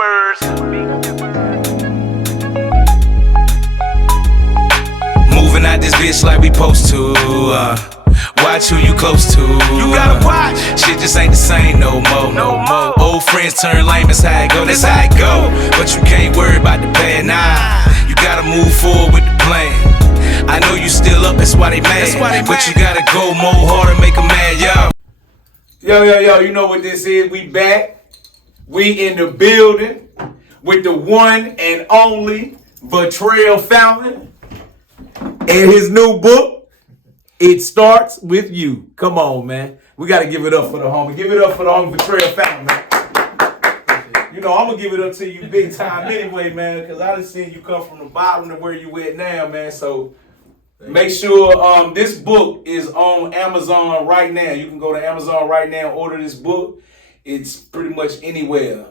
members. Moving out this bitch like we supposed to. Watch who you close to. You gotta watch. Shit just ain't the same no more. No more. Old friends turn lame, that's how it go. That's how it go. But you can't worry about the bad. Nah, you gotta move forward with the plan. I know you still up, that's why they mad. But you gotta go more hard and make them mad, yo. Yo, you know what this is? We back. We in the building with the one and only Vatrell Fountain and his new book, It Starts With You. Come on, man. We got to give it up for the homie. Give it up for the homie Vatrell Fountain, man. You know, I'm going to give it up to you big time anyway, man, because I done seen you come from the bottom to where you at now, man. So make sure this book is on Amazon right now. You can go to Amazon right now and order this book. It's pretty much anywhere.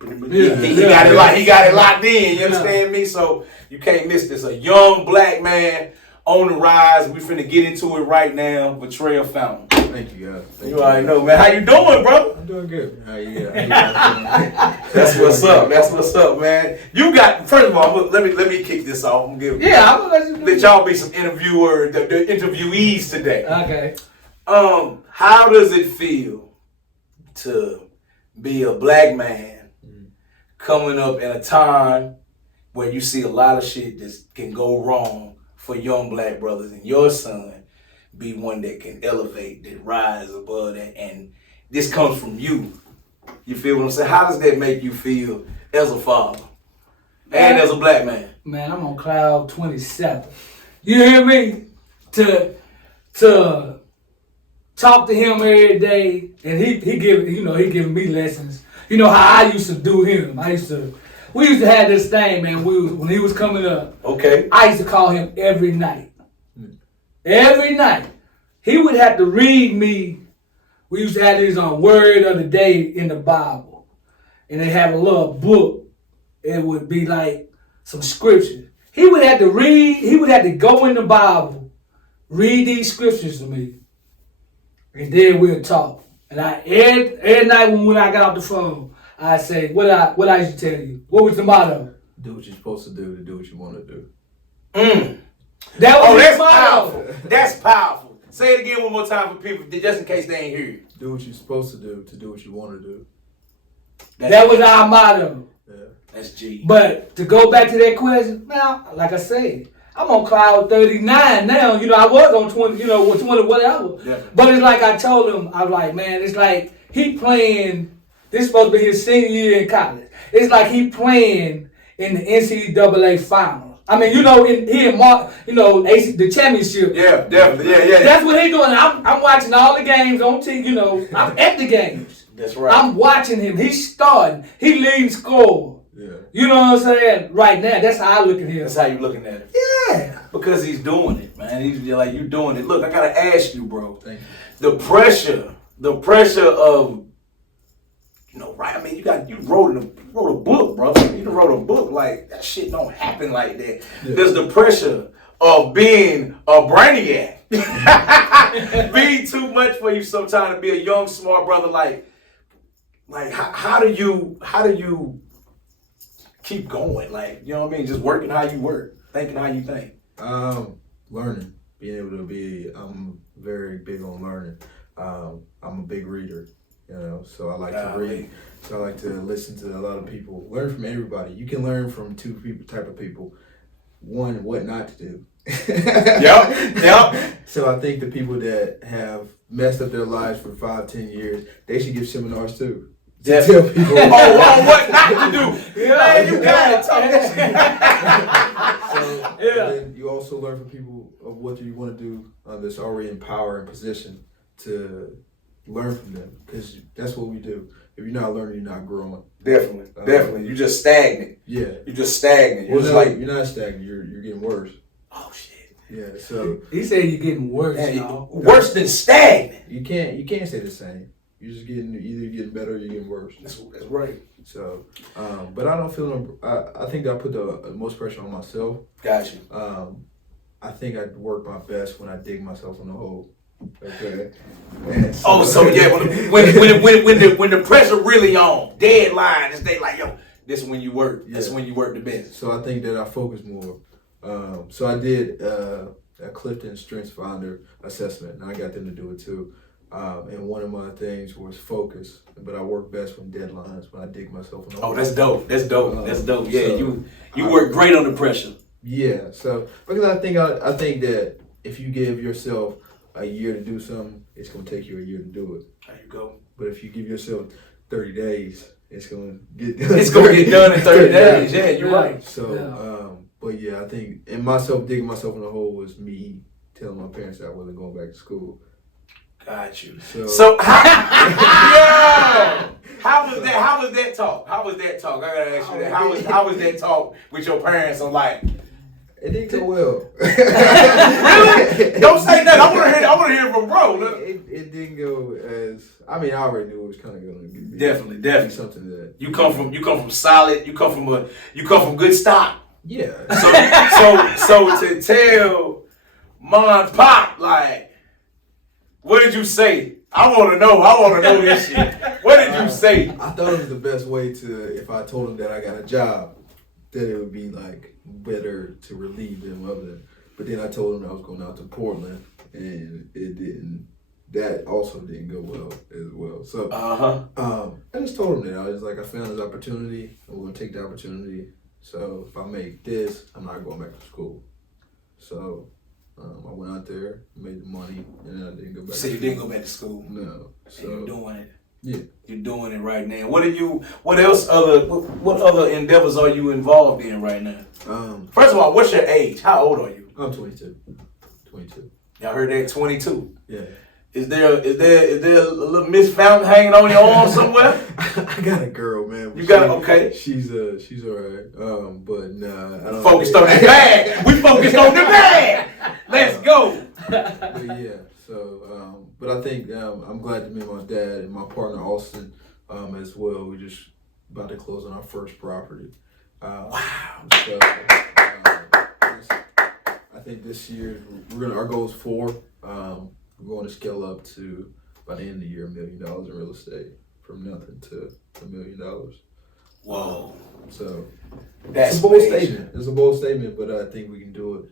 He got it locked in. You understand me? So you can't miss this. A young black man on the rise. We finna get into it right now. Vatrell Fountain. Thank you, guys. You already know, man. How you doing, bro? I'm doing good. How you? That's what's up. That's what's up, man. You got. First of all, let me kick this off. I'm gonna let y'all be some the interviewees today. Okay. How does it feel to be a black man coming up in a time where you see a lot of shit that can go wrong for young black brothers, and your son be one that can elevate, that rise above that, and this comes from you? You feel what I'm saying? How does that make you feel as a father and as a black man? Man, I'm on cloud 27. You hear me? To talk to him every day, and he giving me lessons. You know how I used to do him. We used to have this thing, man. When he was coming up. Okay. I used to call him every night. Every night. He would have to read me. We used to have these on Word of the Day in the Bible. And they have a little book. It would be like some scriptures. He would have to go in the Bible, read these scriptures to me, and then we'll talk. And every night when I got off the phone, I say, what I used to tell you? What was the motto? Do what you're supposed to do what you want to do. That was that's motto. powerful. That's powerful. Say it again one more time for people, just in case they ain't hear you. Do what you're supposed to do what you want to do. That was our motto. Yeah. That's G. But to go back to that question, now, like I said, I'm on cloud 39 now. You know, I was on 20, 20 whatever. Yeah. But it's like I told him, I was like, man, it's like he playing, this is supposed to be his senior year in college. It's like he playing in the NCAA finals. I mean, the championship. Yeah, definitely. Yeah. That's what he doing. I'm watching all the games on TV, I'm at the games. That's right. I'm watching him. He's starting. He leading score. Yeah. You know what I'm saying? Right now, that's how I look at him. That's how you looking at it. Yeah. Because he's doing it, man. He's like, you doing it. Look, I gotta ask you, bro. Thank you. The pressure of, right? I mean, you wrote a book, bro. You wrote a book. Like, that shit don't happen like that. Yeah. There's the pressure of being a brainiac. Being too much for you sometimes to be a young, smart brother. Like how do you keep going? Like, you know what I mean? Just working how you work, thinking how you think. Learning, being able to be. I'm very big on learning. I'm a big reader, so I like to read. So I like to listen to a lot of people. Learn from everybody. You can learn from two type of people. One, what not to do. Yep. So I think the people that have messed up their lives for 5-10 years, they should give seminars too. Tell people. What not to do. Man, you got it. Talk that shit. And then you also learn from people of what you want to do that's already in power and position to learn from them, because that's what we do. If you're not learning, you're not growing. Definitely. You're just stagnant. Yeah. You're just stagnant. You're not stagnant. You're getting worse. Oh shit. Yeah. So he said you're getting worse. Worse than stagnant. You can't say the same. You're just either getting better or you're getting worse. That's right. So, but I don't feel. I think I put the most pressure on myself. Gotcha. I think I work my best when I dig myself in the hole. Okay. So, when the pressure really on, deadline, it's they like, yo, this when you work. Yeah. That's when you work the best. So I think that I focus more. So I did a Clifton Strengths Finder assessment, and I got them to do it too. And one of my things was focus, but I work best when deadlines, when I dig myself in the hole. Oh, that's dope. That's dope. That's dope. Yeah, so you work great under pressure. Yeah, so because I think that if you give yourself a year to do something, it's gonna take you a year to do it. There you go. But if you give yourself 30 days, it's gonna get done. It's gonna get done in 30 days. Yeah, you're right. So, but yeah, I think digging myself in the hole was me telling my parents that I wasn't going back to school. Got you. So how, how was that? How was that talk? How was that talk? I gotta ask you that. How was that talk with your parents? I'm like, it didn't go well. really? Don't say that. I want to hear from bro. Look. It didn't go as. I mean, I already knew it was kind of going to be Definitely something that you come from solid. You come from good stock. Yeah. So to tell mom and pop, like, what did you say? I want to know this shit. What did you say? I thought it was the best way to, if I told them that I got a job, that it would be like better to relieve them of it. But then I told them I was going out to Portland, and it didn't. That also didn't go well as well. So I just told them that I was like, I found this opportunity. I'm going to take the opportunity. So if I make this, I'm not going back to school. So I went out there, made the money, and then I didn't go back. So you didn't go back to school? No. So and you're doing it. Yeah. You're doing it right now. What other endeavors are you involved in right now? First of all, what's your age? How old are you? I'm 22. 22. Y'all heard that? 22. Yeah. Is there a little Miss Fountain hanging on your arm somewhere? I got a girl, man. You got okay. She's alright. But nah, I don't. Focused on that bag. We focused on the bag. Let's go. But yeah. So, but I think I'm glad to meet my dad and my partner Austin as well. We just about to close on our first property. Wow. So, I think this year our goal is 4. We're going to scale up to, by the end of the year, $1 million in real estate, from nothing to $1 million. Whoa. So That's it's a bold major. statement. It's a bold statement, but I think we can do it.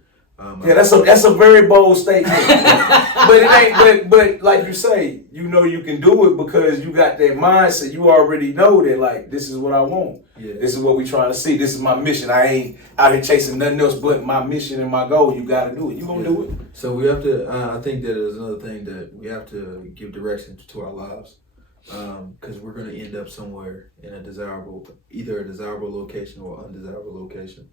Yeah, that's a very bold statement. But it ain't. But like you say, you know you can do it because you got that mindset. You already know that, like, this is what I want. Yeah. This is what we trying to see. This is my mission. I ain't out here chasing nothing else but my mission and my goal. You got to do it. You gonna do it. So we have to. I think that is another thing that we have to give direction to our lives, because we're gonna end up somewhere in either a desirable location or undesirable location.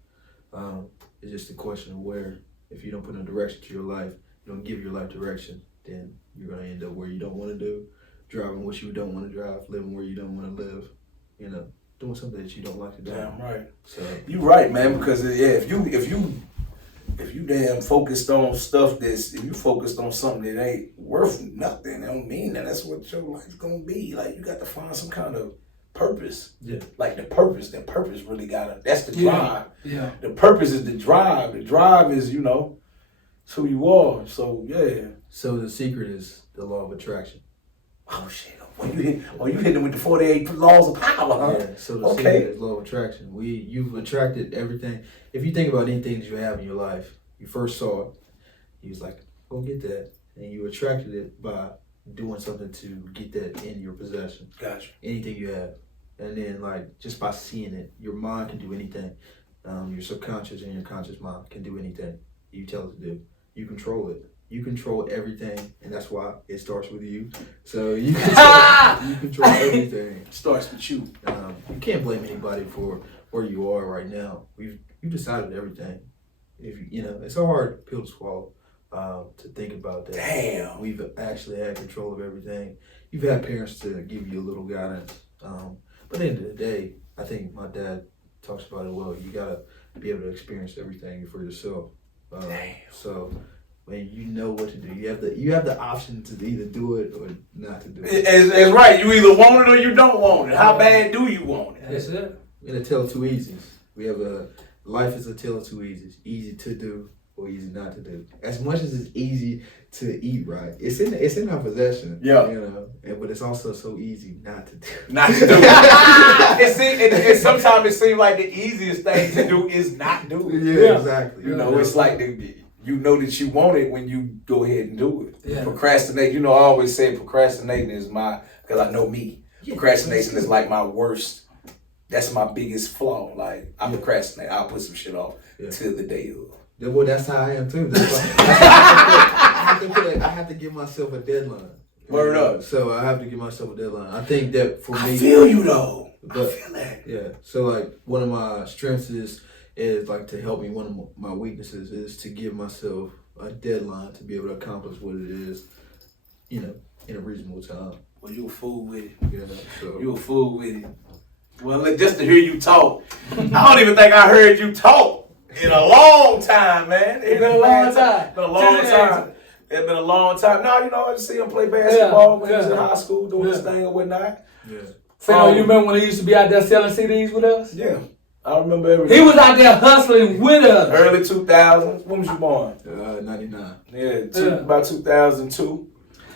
It's just a question of where. If you don't put a direction to your life, you don't give your life direction, then you're going to end up where you don't want to do, driving what you don't want to drive, living where you don't want to live, doing something that you don't like to do. Damn right. So You right, man. Because if you damn focused on stuff if you focused on something that ain't worth nothing, it don't mean that that's what your life's gonna be. Like, you got to find some kind of purpose. Yeah. Like that purpose really that's the drive. Yeah. The purpose is the drive. The drive is, it's who you are. So yeah. So the secret is the law of attraction. Oh shit. You hit them with the 48 laws of power, huh? Yeah. So the secret is law of attraction. You've attracted everything. If you think about anything that you have in your life, you first saw it, you was like, go get that. And you attracted it by doing something to get that in your possession. Gotcha. Anything you have. And then, like, just by seeing it, your mind can do anything. Your subconscious and your conscious mind can do anything you tell it to do. You control it. You control everything, and that's why it starts with you. So you control everything. Starts with you. You can't blame anybody for where you are right now. You've decided everything. It's a hard pill to swallow. To think about that. Damn. We've actually had control of everything. You've had parents to give you a little guidance. But at the end of the day, I think my dad talks about it well. You gotta be able to experience everything for yourself. So when you know what to do, you have the option to either do it or not to do it. It's right. You either want it or you don't want it. How bad do you want it? That's it. In a tale of two easies. We have life is a tale of two easies. Easy to do or easy not to do. As much as it's easy to eat right. It's in our possession. Yeah. You know, but it's also so easy not to do. Not to do it. And sometimes it seems like the easiest thing to do is not do it. Yeah, exactly. You know, it's like you know that you want it when you go ahead and do it. Yeah. Procrastinate. You know, I always say procrastinating is because I know me. Yeah. Procrastination is like my worst. That's my biggest flaw. Like I procrastinate. I'll put some shit off till the day of. Yeah, well, that's how I am too. That's why I have to give myself a deadline. Word up. So I have to give myself a deadline. I think that for me, I feel you though. But, I feel that. Yeah. So like one of my strengths is like to help me. One of my weaknesses is to give myself a deadline to be able to accomplish what it is, you know, in a reasonable time. Well, you a fool with it. You know, so You a fool with it. Well, just to hear you talk, I don't even think I heard you talk in a long time, man. It's been a long time. Been a long time. It's been a long time. No, you know, I just see him play basketball when he was in high school, doing his thing or whatnot. yeah. So you remember when he used to be out there selling CDs with us? Yeah, I remember everything. He was out there hustling with us. Early 2000s. When was you born? 99. Yeah, about 2002.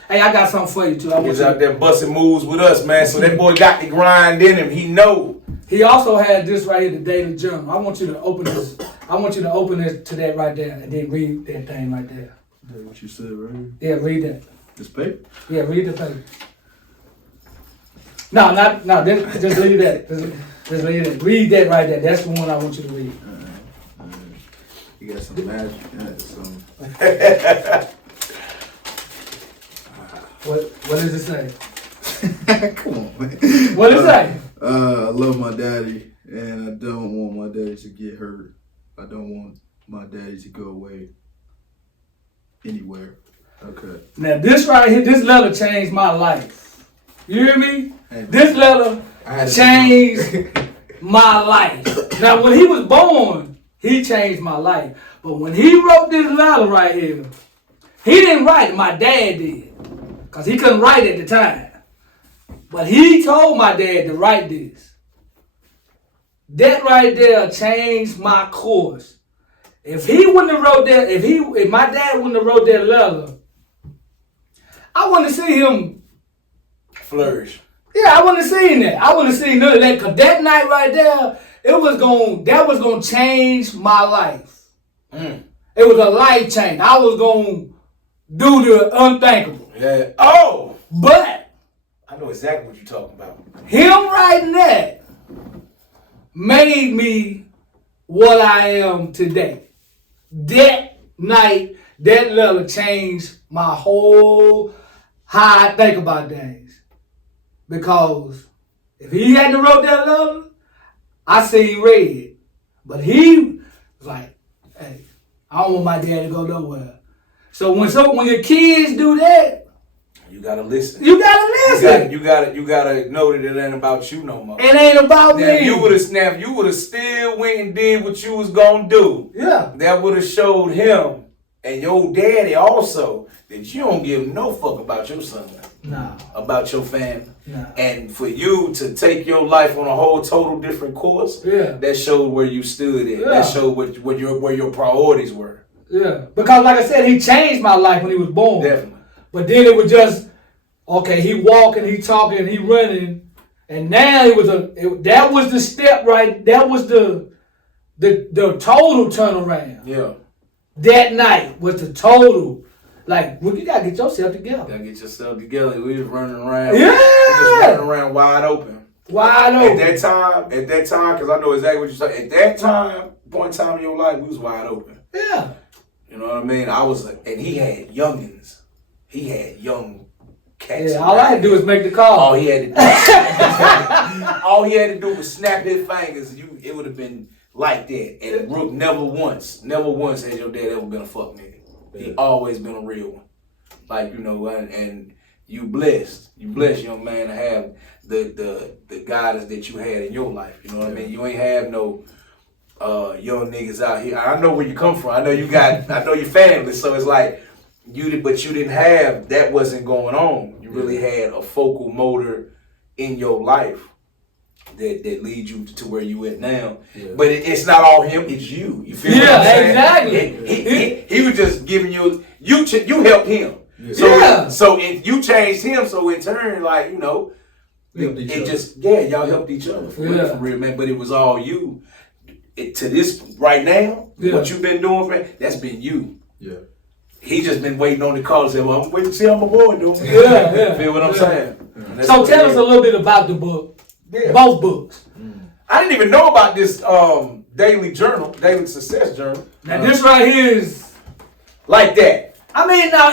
Hey, I got something for you too. He was out there busting moves with us, man. So that boy got the grind in him. He know. He also had this right here, the Daily Journal. I want you to open this. I want you to open this to that right there, and then read that thing right there. That's what you said, right? Yeah, read that. This paper? Yeah, read the paper. No, just leave that. Just leave that. Read that right there. That's the one I want you to read. All right. You got some magic. What does it say? Come on, man. What does it say? I love my daddy, and I don't want my daddy to get hurt. I don't want my daddy to go away anywhere. Okay. Now this right here, this letter changed my life. You hear me? Hey, This letter changed my life. Now when he was born, he changed my life. But when he wrote this letter right here, he didn't write it, my dad did. Because he couldn't write at the time. But he told my dad to write this. That right there changed my course. If he wouldn't have wrote that, if my dad wouldn't have wrote that letter, I wouldn't have seen him flourish. Yeah, I wouldn't have seen that. I wouldn't have seen none of that. Cause that night right there, that was gonna change my life. It was a life change. I was gonna do the unthinkable. Yeah. Oh! But I know exactly what you're talking about. him writing that made me what I am today. That night, that letter changed my whole how I think about things. Because if he hadn't wrote that letter, I seen red. But he was like, hey, I don't want my dad to go nowhere. So when your kids do that, You gotta listen. you gotta listen. You gotta know that it ain't about you no more. It ain't about Now, me. if you would have still went and did what you was gonna do, Yeah. that would have showed him and your daddy also that you don't give no fuck about your son, Nah. about your family. Nah. And for you to take your life on a whole total different course, Yeah. that showed where you stood at. Yeah. That showed where your priorities were. Yeah. Because like I said, he changed my life when he was born. Definitely. But then it was just, okay, he walking, he talking, he running. And now that was the step right, that was the total turnaround. Yeah. That night was the total. Like, well, you gotta get yourself together. Gotta get yourself together. We was running around. Yeah. We just running around wide open. Wide open. At that time, because I know exactly what you're saying. At that time, point in time in your life, we was wide open. Yeah. You know what I mean? And he had youngins. He had young cats. Yeah, all I had to do was make the call. All he had to do was snap his fingers. It would have been like that. And Rook never once has your dad ever been a fuck nigga. He always been a real one. Like, you know, and you blessed, young man, to have the guidance that you had in your life. You know what I mean? You ain't have no young niggas out here. I know where you come from. I know your family. So it's like but you didn't have, that wasn't going on. You really had a focal motor in your life that leads you to where you at now. Yeah. But it's not all him, it's you. You feel what I'm saying? Exactly. He was just giving you you helped him. Yeah. So you changed him. So in turn, like Helped each it other. just y'all helped each other for real, man. But it was all you. To this right now, what you've been doing, man, that's been you. Yeah. He just been waiting on the call and say, well, I'm waiting to see how my boy doing. Yeah. Feel what I'm saying? Yeah. So tell us a little bit about the book. Yeah. Both books. I didn't even know about this daily success journal. Now this right here is like that. I mean, now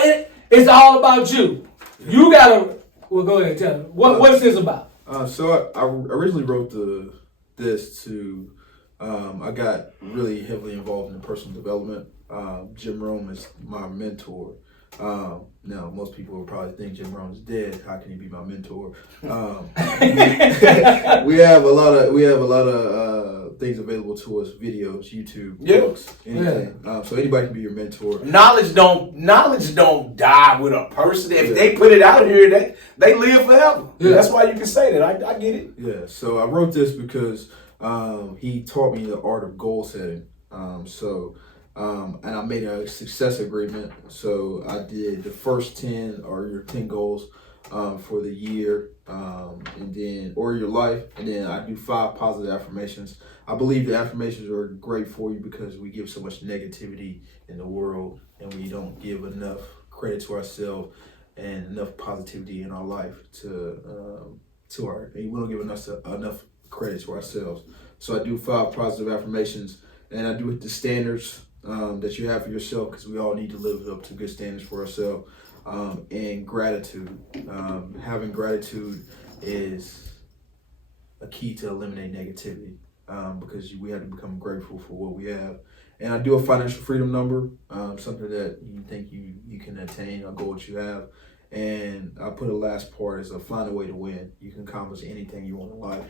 it's all about you. You gotta. Well, go ahead, tell me. What's this about? So I originally wrote this to. I got really heavily involved in personal development. Jim Rome is my mentor. Now most people will probably think Jim Rome is dead. How can he be my mentor? we have a lot of things available to us: videos, YouTube, books, anything. So anybody can be your mentor. Knowledge don't die with a person. If they put it out here, they live forever. Yeah. That's why you can say that. I get it. Yeah. So I wrote this because he taught me the art of goal setting. And I made a success agreement. So I did the first 10 or your 10 goals for the year, and then or your life, and then I do 5 positive affirmations. I believe the affirmations are great for you because we give so much negativity in the world, and we don't give enough credit to ourselves and enough positivity in our life we don't give enough credit to ourselves. So I do 5 positive affirmations, and I do it to standards that you have for yourself, because we all need to live up to good standards for ourselves. And gratitude. Having gratitude is a key to eliminate negativity, because we have to become grateful for what we have. And I do a financial freedom number, something that you think you can attain, a goal that you have. And I put a last part as find a way to win. You can accomplish anything you want in life.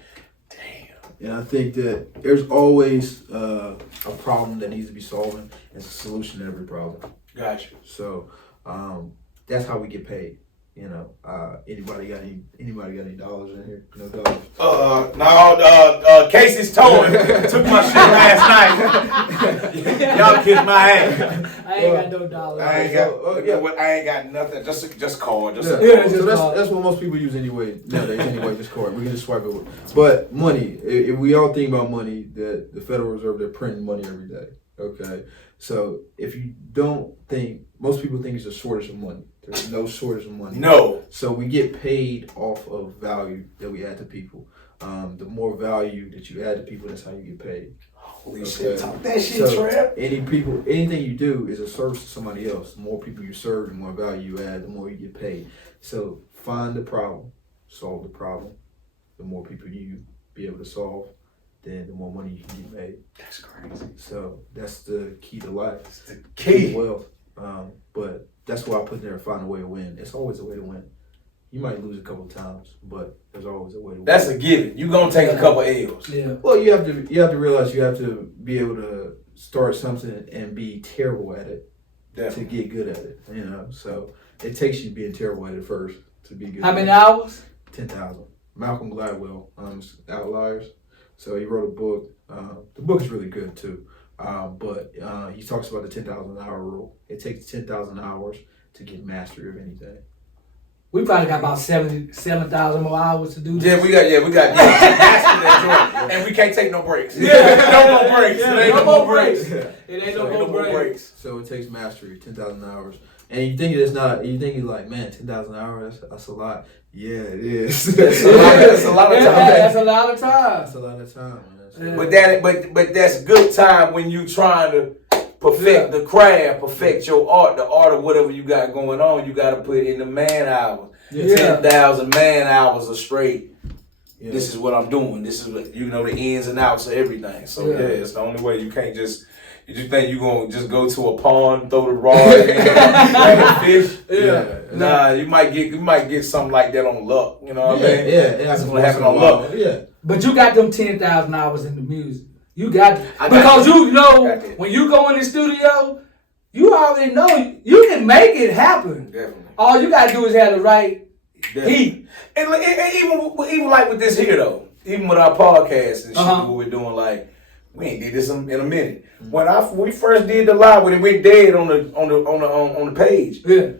Damn. And I think that there's always a problem that needs to be solved, and it's a solution to every problem. Gotcha. So that's how we get paid. Anybody got any dollars in here? No dollars. No. Casey's towing. Took my shit last night. Y'all kiss my ass. I ain't got no dollars. I ain't got nothing. Just call. So that's what most people use anyway nowadays. Anyway, just card. We can just swipe it. But money. If we all think about money, that the Federal Reserve, they're printing money every day. Okay. So if you don't think, most people think it's a shortage of money. There's no shortage of money. No. So we get paid off of value that we add to people. The more value that you add to people, that's how you get paid. Holy shit. Talk that shit, Trev. Anything you do is a service to somebody else. The more people you serve, the more value you add, the more you get paid. So find the problem, solve the problem. The more people you be able to solve, then the more money you can get made. That's crazy. So that's the key to life. It's the key to wealth. But that's why I put there, find a way to win. It's always a way to win. You might lose a couple of times, but there's always a way to win. That's a given. You're gonna take a couple L's. Yeah. Well, you have to realize you have to be able to start something and be terrible at it to get good at it. So it takes you being terrible at it first to be good. How many hours? 10,000. Malcolm Gladwell, Outliers. So he wrote a book. The book is really good too. But he talks about the 10,000 hour rule. It takes 10,000 hours to get mastery of anything. We probably got about 7,000 more hours to do this. Yeah, we got mastery that joint. And we can't take no breaks. No more breaks. Yeah, It ain't no no more more breaks. It ain't So no more breaks. So it takes mastery, 10,000 hours. And you think it's not, you think it's like, man, 10,000 hours, that's a lot. Yeah, it is. That's a lot of time. That's a lot of time. That's a lot of time, man. But that's good time when you trying to perfect the craft, perfect your art, the art of whatever you got going on. You got to put in the man hours. Yeah. 10,000 man hours are straight. Yeah. This is what I'm doing. This is what, the ins and outs of everything. So it's the only way. You can't just. You think you're gonna just go to a pond, throw the rod, and fish? Yeah. Nah, you might get something like that on luck. You know what I mean? Yeah, it's gonna happen on luck. Yeah. But you got them 10,000 hours in the music. You got it. Because you know when you go in the studio, you already know you can make it happen. Definitely. All you gotta do is have the right heat. And even like with this here though, even with our podcast and shit, what we're doing, like We ain't did this in a minute. When we first did the live, when it went dead on the page, Yeah.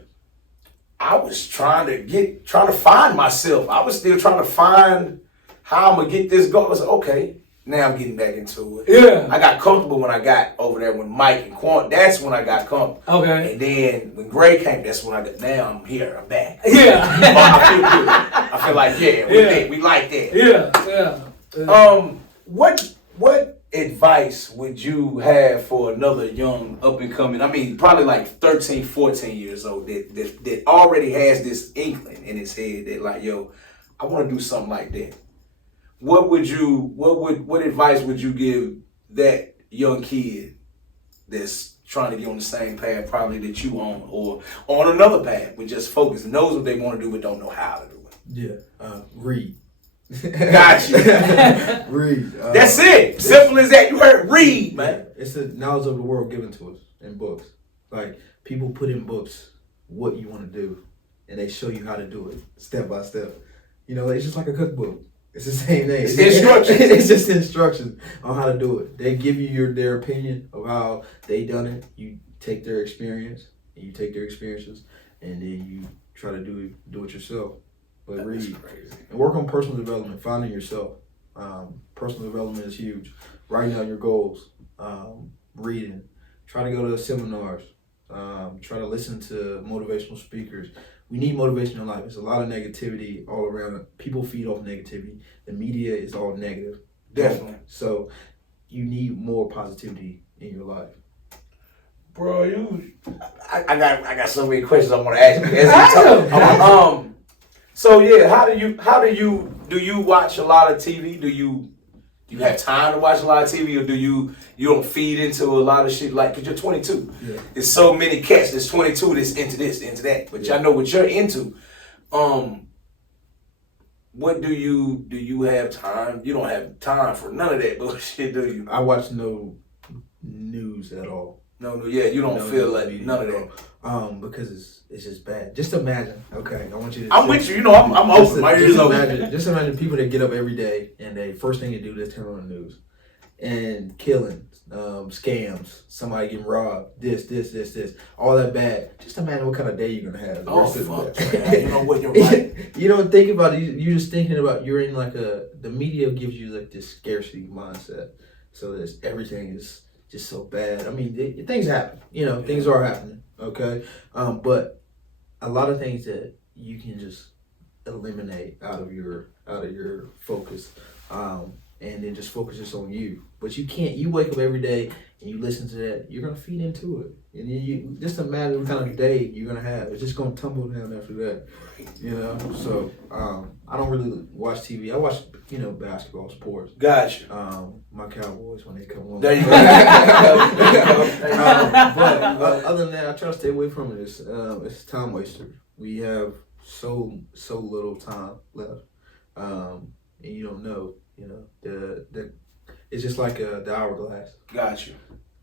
I was trying to find myself. I was still trying to find how I'm gonna get this going. I was like, okay, now I'm getting back into it. Yeah. I got comfortable when I got over there with Mike and Quant. That's when I got comfortable. Okay. And then when Gray came, that's when I got. Now I'm here. I'm back. Yeah. I feel good. I feel like we like that. Yeah. What advice would you have for another young up and coming? I mean, probably like 13, 14 years old that already has this inkling in his head that like, yo, I want to do something like that. What advice would you give that young kid that's trying to get on the same path probably that you on, or on another path but just focus, knows what they want to do but don't know how to do it? Yeah, read. Got you. Read. That's it. Simple as that. You heard read, man. It's the knowledge of the world given to us in books. Like, people put in books what you want to do, and they show you how to do it step by step. You know, it's just like a cookbook. It's the same thing. It's instructions. It's just instructions on how to do it. They give you their opinion of how they done it. You take their experience, and you take their experiences, and then you try to do it yourself. But read and work on personal development, finding yourself. Personal development is huge. Writing down your goals, reading. Try to go to seminars. Try to listen to motivational speakers. We need motivation in life. There's a lot of negativity all around. People feed off negativity. The media is all negative. Definitely. So you need more positivity in your life. Bro, I got so many questions I want to ask you. As you so yeah, do you watch a lot of TV? Do you have time to watch a lot of TV, or do you don't feed into a lot of shit? Like, cause you're 22. Yeah. There's so many cats. There's 22 that's into this, into that. But y'all know what you're into. What do you have time? You don't have time for none of that bullshit, do you? I watch no news at all. No, yeah, you don't feel like none of that. Because it's just bad. Just imagine. Okay, I want you to. I'm with you. You know, I'm open. My ears open. Just imagine people that get up every day and they first thing they do is turn on the news, and killings, scams, somebody getting robbed, this, all that bad. Just imagine what kind of day you're gonna have. Oh fuck, man. You know what? You're right. You don't think about it. You're just thinking about you're in like the media gives you like this scarcity mindset, so that everything is just so bad. I mean, things happen. You know, things are happening. Okay, but a lot of things that you can just eliminate out of your focus, and then just focus just on you. But you can't. You wake up every day and you listen to that. You're gonna feed into it, and then you just imagine what kind of day you're gonna have. It's just gonna tumble down after that. You know. So I don't really watch TV. I watch basketball, sports. Gotcha. My Cowboys when they come on. There you go. But other than that, I try to stay away from it. It's a time waster. We have so little time left, and you don't know. You know, it's just like the hourglass. Gotcha.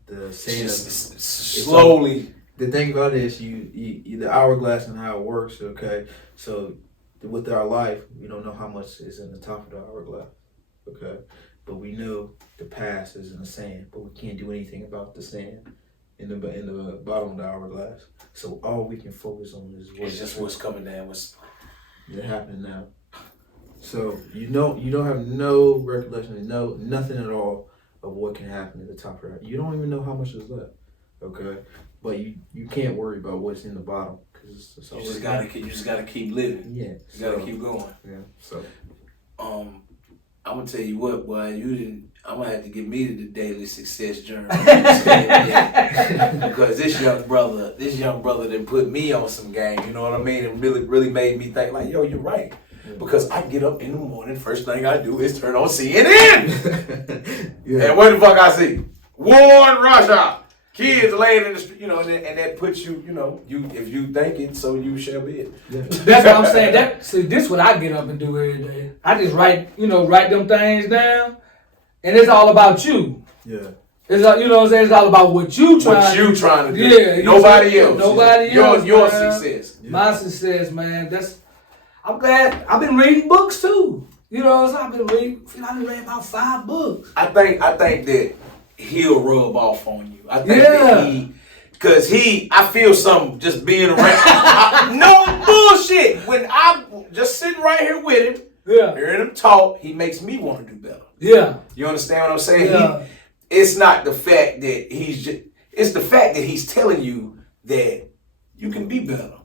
The saying slowly. The thing about it is you the hourglass and how it works. Okay, so with our life, we don't know how much is in the top of the hourglass. Okay, but we know the past is in the sand, but we can't do anything about the sand in the bottom of the hourglass. So all we can focus on is what's coming down. What's happening now. So you don't have no recollection, nothing at all of what can happen at the top of that. You don't even know how much is left. Okay, but you can't worry about what's in the bottom because it's you just gotta keep living. Yeah, you gotta keep going. Yeah. So I'm gonna tell you what, boy, I'm gonna have to get me to the daily success journey. Because this young brother done put me on some game, you know what I mean? And really made me think like, yo, you're right. Because I get up in the morning, first thing I do is turn on CNN. Yeah. And what the fuck I see? War in Russia. Kids laying in the street, you know, and that puts you, if you think it, so you shall be it. Yeah. That's what I'm saying. See, this is what I get up and do every day. I just write them things down, and it's all about you. Yeah. It's all, what I'm saying. It's all about what you trying to do. Yeah. Nobody else. Nobody else. Your success. My success, man. I'm glad. I've been reading books too. You know, so I've been reading. I done read about 5 books. I think that he'll rub off on you. I think that cause I feel something just being around. No bullshit. When I'm just sitting right here with him, hearing him talk, he makes me want to do better. Yeah. You understand what I'm saying? Yeah. It's not the fact that it's the fact that he's telling you that you can be better.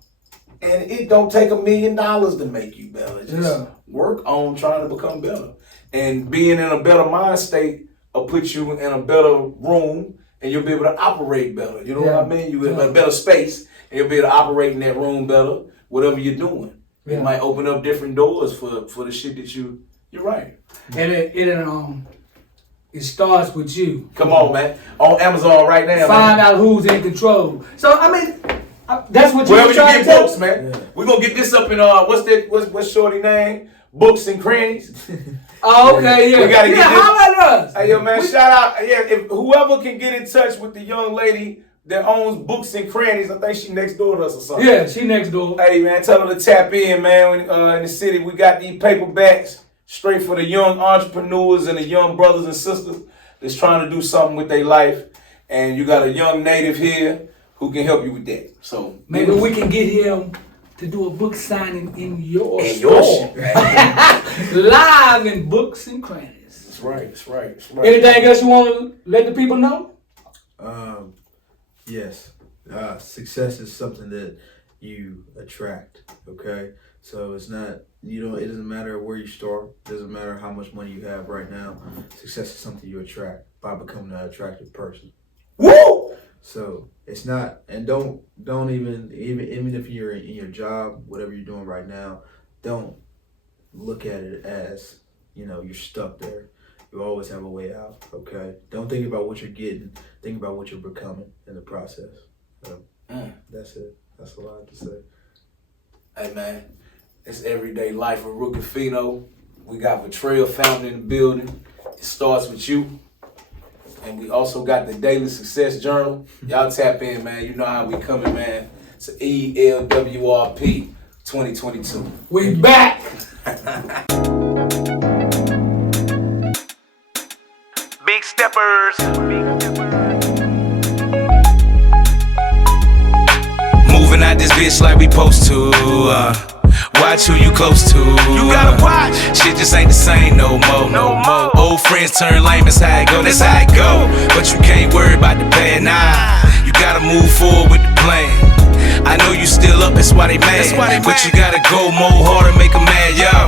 And it don't take $1 million to make you better. Just work on trying to become better. And being in a better mind state will put you in a better room and you'll be able to operate better. You know what I mean? You have a better space and you'll be able to operate in that room better, whatever you're doing. Yeah. It might open up different doors for the shit that you're right. And it starts with you. Come on, man. On Amazon right now, Find out who's in control. So, I mean, that's what you're trying to get books, man. Yeah. We're going to get this up in, what's Shorty name? Books and Crannies. Oh, okay, yeah. We got to get this. How about us? Hey, yo, man, shout out. Yeah, if whoever can get in touch with the young lady that owns Books and Crannies, I think she next door to us or something. Yeah, she next door. Hey, man, tell her to tap in, man. In the city, we got these paperbacks straight for the young entrepreneurs and the young brothers and sisters that's trying to do something with their life. And you got a young native here who can help you with that. So maybe we can get him to do a book signing in your store. Live in Books and Crannies. That's right. Anything else you want to let the people know? Yes. Success is something that you attract, okay? So it's not, it doesn't matter where you start. It doesn't matter how much money you have right now. Success is something you attract by becoming an attractive person. Woo! So it's not, and don't even if you're in your job, whatever you're doing right now, don't look at it as, you're stuck there. You always have a way out, okay? Don't think about what you're getting. Think about what you're becoming in the process. So that's it. That's all I have to say. Hey, man, it's everyday life with Rukafino. We got Vatrell Fountain in the building. It starts with you. And we also got the Daily Success Journal. Y'all tap in, man. You know how we coming, man. It's ELWRP 2022. We back. Big steppers. Moving out this bitch like we supposed to. Watch who you close to. You gotta watch. Shit just ain't the same no more. Old friends turn lame, that's how it go. That's how it go. But you can't worry about the bad, nah. You gotta move forward with the plan. I know you still up, that's why they mad. But you gotta go more harder, make them mad, yo.